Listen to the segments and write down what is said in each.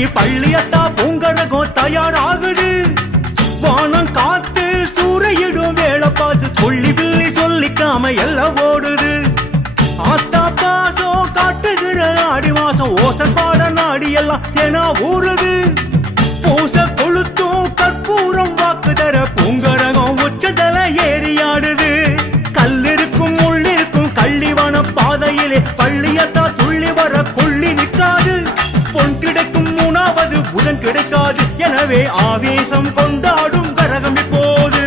வெம்புடிச்சு பள்ளியத்தா பூங்கரகம் தயாராகுது. வானம் காத்து சூறையிடும் வேலை பார்த்து கொள்ளி பிள்ளி சொல்லிக்காம எல்லாம் ஓடுது. ஆத்தா பாசம் காட்டுகிற ஆடி மாசம் ஓசன் பாட நாடி எல்லாம் தெனா ஊறுது. பூச கொளுத்தும் கற்பூரம் வாக்கு தர பூங்கரகம் உச்சதல ஏறியாடுது. கல்லிருக்கும் முள்ளிருக்கும் கள்ளிவன பாதையிலே பள்ளியத்தா துள்ளி வர கொள்ளி நிற்காது. பொன் கிடைக்கும் மூணாவது புதன் கிடைக்காது. எனவே ஆவேசம் கொண்டாடும் கரகம் இப்போது.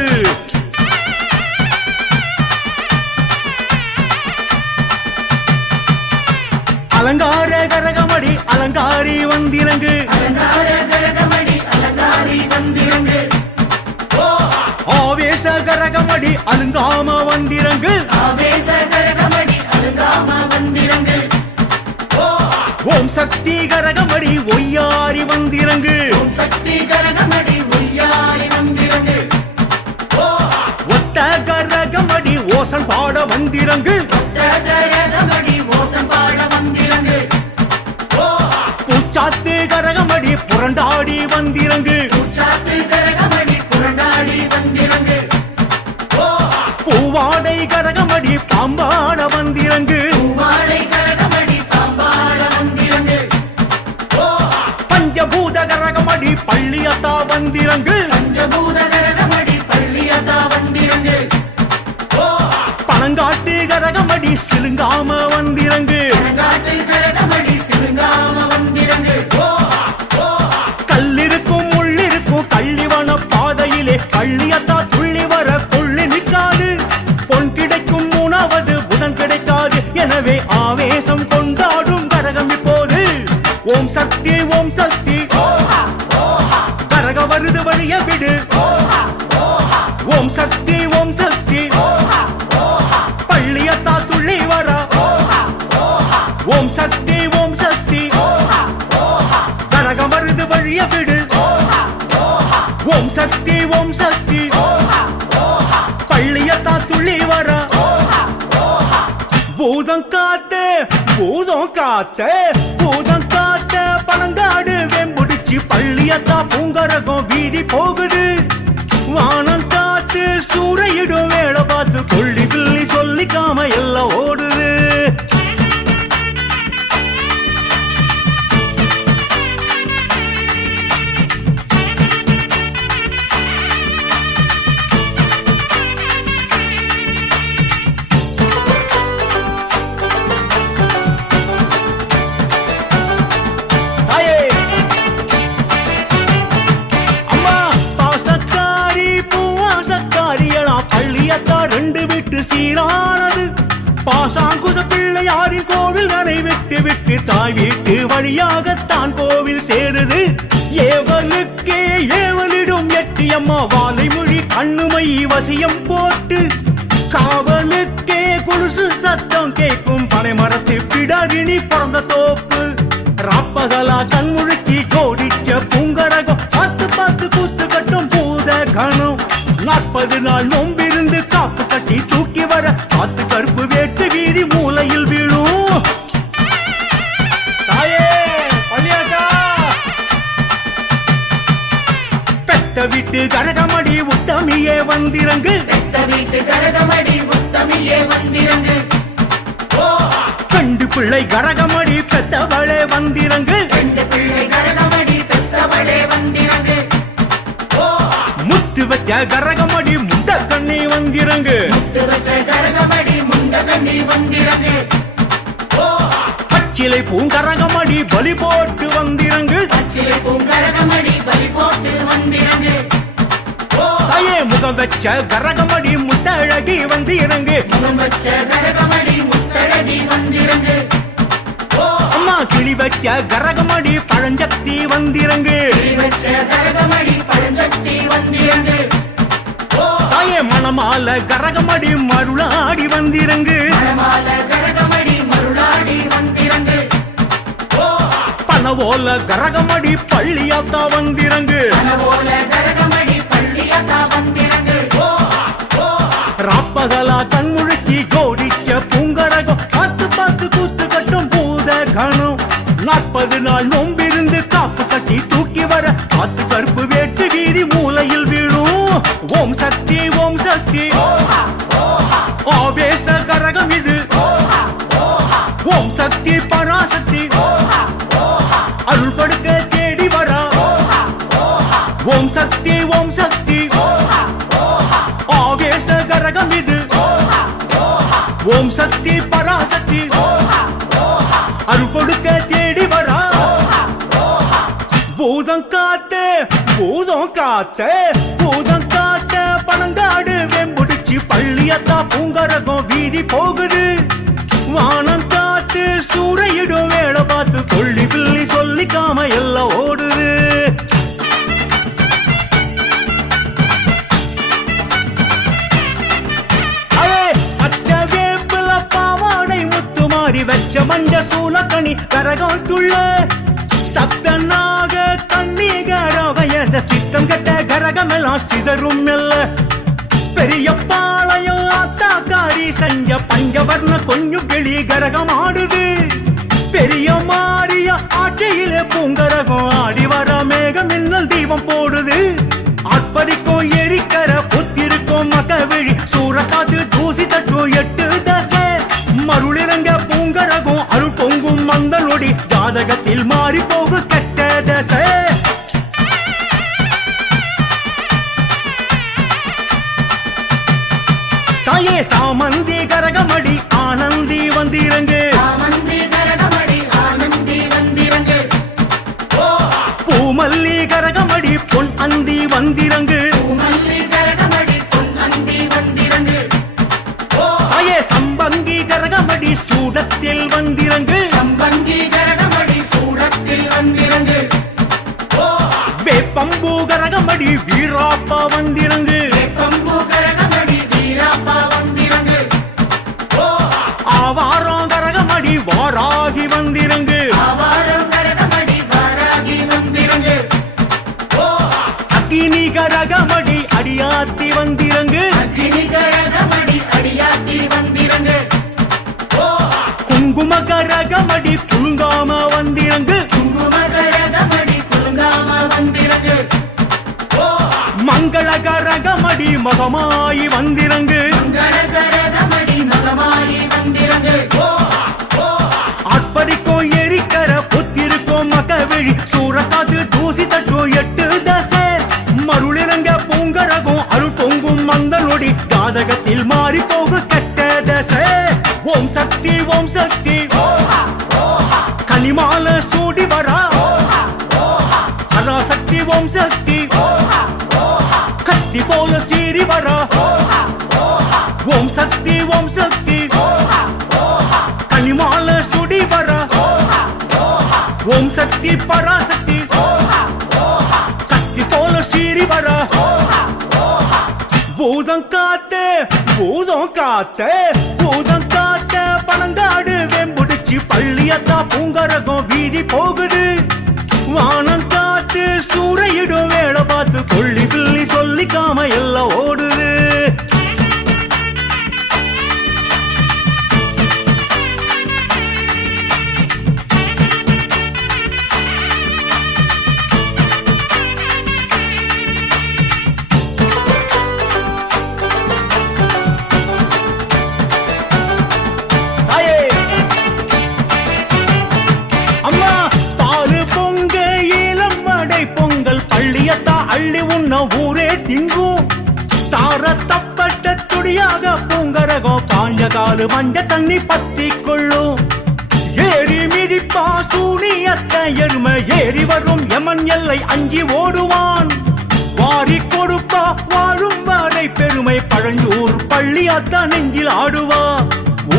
அலங்கார கரகமடி அலங்காரி வந்திறங்கு. ஆவேச கரகமடி அலுங்காம வந்திறங்கு. ஓம் சக்தி கரகமடி ஒய்யாரி வந்திறங்கு. ஒத்த கரகமடி ஓசன் பாட வந்திறங்கு. பூச்சாத்து கரகமடி புரண்டாடி வந்திறங்கு. பூவாடை கரகமடி பாம்பாட வந்திறங்கு. பஞ்சபூத கரகமடி பள்ளியத்தா வந்திறங்கு. பனங்காட்டு கரகமடி சிலுங்காம வந்திறங்கு. கல்லிருக்கும் முள்ளிருக்கும் கள்ளிவன பாதையிலே பள்ளியத்தா துள்ளி வர கொள்ளி நிற்காது. பொன் கிடைக்கும் மூணாவது புதன் கிடைக்காது. எனவே ஆவேசம் கொண்டாடும் கரகம் இப்போது. ஓம் சக்தி ஓம் சக்தி கரக வருது வழிய விடு. ஓம் சக்தி ஓம் சக்தி பள்ளியத்தா துள்ளி வர. ஓம் சக்தி ஓம் சக்தி கரகம் வருது வழிய விடு. ஓம் சக்தி ஓம் சக்தி பள்ளியத்தா துள்ளி வர. பூதம் காத்து பூதம் காத்து பூதம் காத்த பனங்காடு வெம்புடிச்சு பள்ளியத்தா பூங்கரகம் வீதி போகுது. வானம் காத்து சூறையிடும் வேலை பார்த்து கொள்ளி பிள்ளி சொல்லிக்காம எல்லாம் ஓடுது. ரெண்டு வீட்டு சீரானது. பாசாங்குத பிள்ளையாரின் கோவில் நனை விட்டு விட்டு தாய் வீட்டு வழியாகத்தான் கோவில் சேருது. ஏவலுக்கே ஏவலிடும் எட்டியம்மா வாலை மொழி கண்ணுமை வசியம் போட்டு. காவலுக்கே குலுசு சத்தம் கேட்கும் பனை மரத்து பிடரிணி பிறந்த தோப்பு. ராப்பகலா கண்முழுக்கி கோடிச்ச பூங்கரகம் பார்த்து பார்த்து கூத்து கட்டும் பூத கணம். 40 நாள் நோம்பிருந்து காப்பு கட்டி தூக்கி வர காத்து கருப்பு வேட்டு வீதி மூலையில் வீழும். தாயே பள்ளியாட்டா பெத்த வீட்டு கரகமடி உத்தமியே வந்திறங்கு. கண்டு பிள்ளை கரகமடி பெத்தவளே வந்திறங்கு. முத்து வச்ச கரகமடி முண்ட கண்ணி வந்திறங்கு. பச்சிலை பூங்கரகமடி பலி போட்டு வந்திறங்கு. தாயே முகம் வச்ச கரகமடி முத்தழகி வந்திறங்கு. அம்மா கிளி வச்ச கரகமடி பழஞ்சக்தி வந்திறங்கு. தாயே மணமால கரகமடி மருளாடி வந்திறங்கு. பனவோல கரகமடி பள்ளியாத்தா வந்திறங்கு. ராப்பகலா கண்முழுக்கி ஜோடிச்ச பூங்கரகம் பார்த்து பார்த்து கூத்து கட்டும் பூத கணம். 40 நாள் நோம்பிருந்து காப்பு கட்டி தூக்கி வர காத்து கருப்பு வேட்டு வீதி மூலையில் வீழும். ஓம் சக்தி ஓம் சக்தி ஆவேச கரகம் இது. ஓம் சக்தி பராசக்தி அருள் கொடுக்க தேடி வரா. ஓம் சக்தி ஓம் சக்தி ஆவேச கரகம் இது. ஓம் சக்தி பராசக்தி அருள் கொடுக்க தேடி வரா. பூதம் காத்து பூதம் காத்து பூதம் காத்த பனங்காடு வெம்புடிச்சு பள்ளியத்தா பூங்கரகம் வீதி போகுது. வானம் காத்து சூறையிடும் வேலை பார்த்து கொள்ளி பிள்ளி சொல்லிக்காம எல்லாம் ஓடுது. வச்ச மஞ்ச சூலக்கணி கரகம் துள்ள சப்தனாக கண்ணீகர வயத சித்தம் கட்ட கரகமெல்லாம் சிதறும் மெல்ல. பெரிய பாளையம் ஆத்தாக்காரி செஞ்ச பஞ்சவர்ண கொஞ்சம் கிளி கரகம் ஆடுது. பெரிய மாறிய ஆட்சியிலே பூங்கரகம் ஆடி வர மேகம் மின்னல் தீபம் போடுது. ஆட்படிக்கும் எரிக்கர புத்திருக்கும் மகவிழி சூறக்காத்து தூசி தட்டும் 8 தசை மருளிறங்க பூங்கரகம் அருள் பொங்கும் மந்த நொடி ஜாதகத்தில் மாறி போகு கெட்ட தசை. தாயே சாமந்தி கரகமடி ஆனந்தி வந்திரங்கு. பூமல்லி கரகமடி பொன் அந்தி வந்திரங்கு. தாயே சம்பங்கி கரகமடி சூடத்தில் வந்திரங்கு. வேப்பம்பூ கரகமடி வீராப்பா வந்திரங்கு. ஆவாரம் கரகமடி வாராகி வந்திரங்கு. அக்கினி கரகமடி அடியாத்தி வந்திரங்கு. குங்கும கரகமடி குலுங்காம வந்திரங்கு. மங்கள கரகமடி மகமாயி வந்திரங்கு. ஆட்படிக்கும் எரிக்கர புத்திருக்கும் மகவிழி சூறக்காத்து தூசி தட்டும் 8 தசை மருளிறங்க பூங்கரகம் அருள் பொங்கும் மந்த நொடி ஜாதகத்தில் மாறி போகு கெட்ட தசை. ஓம் சக்தி ஓம் சக்தி கனிமால சூடி வரா. பராசக்தி ஓம் சக்தி கத்தி போல சீறி வரா. ஓம் சக்தி ஓம் சக்தி கனிமால சுடி வரா. ஓம் சக்தி பராசக்தி கத்தி போல சீறி வரா. பூதம் காத்து பூதம் காத்து பூதம் காத்த பனங்காடு வெம்புடிச்சு பள்ளியத்தா பூங்கரகம் வீதி போகுது. வானம் காத்து சூறையிடும் வேலை பார்த்து கொள்ளி பிள்ளி சொல்லிக்காம எல்லாம் ஓடுது. அள்ளி உன்ன ஊரே திங்கும் தார தப்பட்ட துடியாக பூங்கரகம் காஞ்ச காலு மஞ்ச தண்ணி பத்தி கொள்ளும். ஏறி மிதிப்பா சூனியத்த எருமை ஏறி வரும் எமன் எல்லை அஞ்சி ஓடுவான். வாரி கொடுப்பா வாழும் வரை பெருமை பழஞ்சூர் பள்ளியாத்தா நெஞ்சில் ஆடுவா.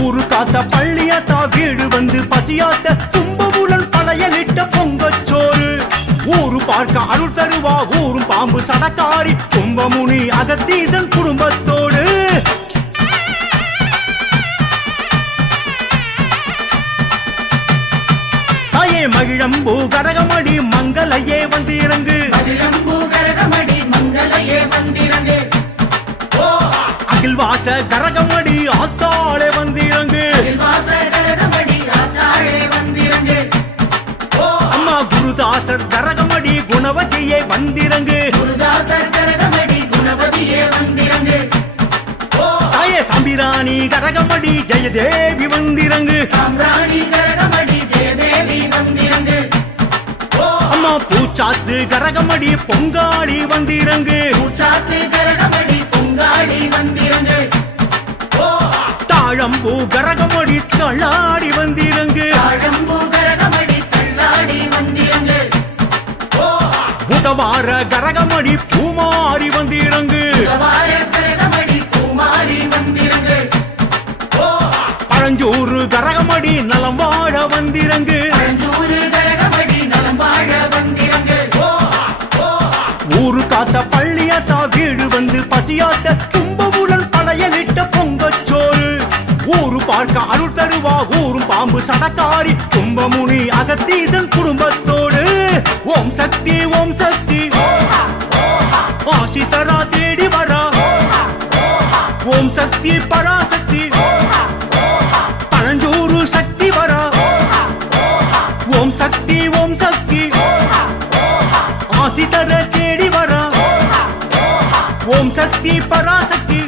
ஊரு காத்த பள்ளியாத்தா வீடு வந்து பசியாத்த தும்புலன் பழையலிட்ட பொங்கச்சோறு. ஊரு பார்க்க அருள் தருவா ஊரும் பாம்பு சடக்காரி கும்பமுனி அகத்தீசன் குடும்பத்தோடு. தாயே மகிழம்பூ கரகமடி மங்களையே வந்திறங்கு. அகில்வாச கரகமடி ஆத்தாளே வந்திறங்கு. அம்மா குருதாச குருதாசர் கரகமடி குணவதியே வந்திரங்கு குருதாசர் கரகமடி குணவதியே வந்திரங்கு தாயே சாம்பிராணி கரகமடி ஜெயதேவி வந்திரங்கு சாம்பிராணி கரகமடி ஜெயதேவி வந்திரங்கு அம்மா பூச்சாத்து கரகமடி பொங்காளி வந்திரங்கு பூச்சாத்து கரகமடி பொங்காளி வந்திரங்கு தாழம்பூ கரகமடி தள்ளாடி வந்திரங்கு தாழம்பூ கரகமடி தள்ளாடி வந்திரங்கு புதவார கரகமடி பூமாரி வந்திரங்கு புதவார கரகமடி பூமாரி வந்திரங்கு பழஞ்சூறு கரகமடி நலம் வாழ வந்திரங்கு பழஞ்சூறு கரகமடி நலம் வாழ வந்திரங்கு ஊரு காத்த பள்ளியாத்தா வீடு வந்து பசியாத்த தும்பவுடன் பழையலிட்ட பொங்கச்சோறு ஊரு பார்க்க அருள் தருவா ஊரும் பாம்பு சடக்காரி கும்பமுனி அகத்தீசன் குடும்பத்தோடு ஓம் சக்தி ஆசி தரா தேடி வரா ஓம் சக்தி பராசக்தி பழஞ்சூரு சக்தி வரா ஓம் சக்தி ஆசி தர தேடி வரா ஓம் சக்தி பராசக்தி